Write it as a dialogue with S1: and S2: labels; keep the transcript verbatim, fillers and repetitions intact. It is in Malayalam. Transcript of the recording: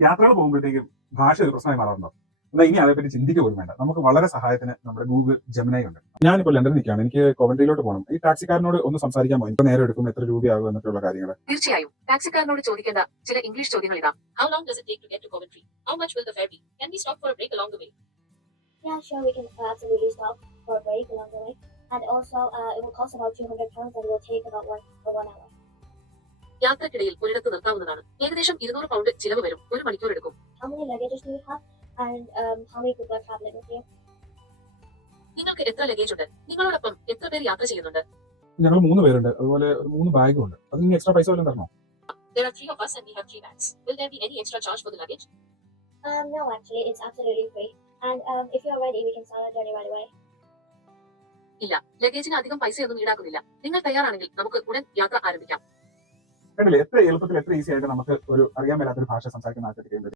S1: യാത്രകൾ പോകുമ്പോഴത്തേക്കും ഭാഷ ഒരു പ്രശ്നമായി മാറാറുണ്ടോ? എന്നാൽ ഇനി അതേപ്പറ്റി ചിന്തിക്കുക പോലും വേണ്ട. നമുക്ക് വളരെ സഹായത്തിന് നമ്മുടെ ഗൂഗിൾ ജെമിനായി ഉണ്ട്. ഞാനിപ്പോൾ ലണ്ടനിൽ നിൽക്കുകയാണ്. എനിക്ക് കോവൻട്രിയിലോട്ട് പോകണം. ഈ ടാക്സിക്കാരനോട് ഒന്ന് സംസാരിക്കാമോ? എത്ര നേരം എടുക്കും, എത്ര രൂപയാകും എന്നൊക്കെയുള്ള കാര്യങ്ങൾ?
S2: തീർച്ചയായും ടാക്സിക്കാരനോട് ചോദിക്കേണ്ട ചില ഇംഗ്ലീഷ് ചോദ്യങ്ങൾ ഇതാ. How long does it take to get to Coventry? How much will the fare be? Can we stop for a break along the way?
S3: Yeah, sure, we can absolutely stop for a break along the way. And also, uh, it will cost about two hundred pounds and will take about one for one hour.
S2: യാത്രക്കിടയിൽ ഒരിടത്ത് നിർത്താവുന്നതാണ്. ഏകദേശം ഇരുന്നൂറ് പൗണ്ട് ചിലവ് വരും. ഒരു മണിക്കൂർ എടുക്കും.
S3: How many luggages do you have? And um, how many people are traveling with you?
S2: നിങ്ങൾക്ക് എത്ര ലഗേജ് ഉണ്ട്? നിങ്ങളോടൊപ്പം എത്ര പേർ യാത്ര ചെയ്യുന്നുണ്ട്?
S1: ഞങ്ങൾ മൂന്ന് പേരുണ്ട്. അതുപോലെ ഒരു മൂന്ന് ബാഗും ഉണ്ട്. അതിന് എക്സ്ട്രാ പൈസ വല്ലതും തരണോ?
S2: There are three of us and we have three bags. Will there be any extra charge for the luggage?
S3: Um, no, actually, it's absolutely free. And um, if you're ready, we can start our journey right away.
S2: ഇല്ല, ലഗേജിന് അധികം പൈസയൊന്നും ഈടാക്കുന്നില്ല. നിങ്ങൾ തയ്യാറാണെങ്കിൽ നമുക്ക് ഉടൻ യാത്ര ആരംഭിക്കാം.
S1: കണ്ടില്ലേ, എത്ര എളുപ്പത്തിൽ എത്ര ഈസി ആയിട്ട് നമുക്ക് ഒരു അറിയാൻ മേലാത്തൊരു ഭാഷ സംസാരിക്കുന്ന ആൾക്കാർക്ക്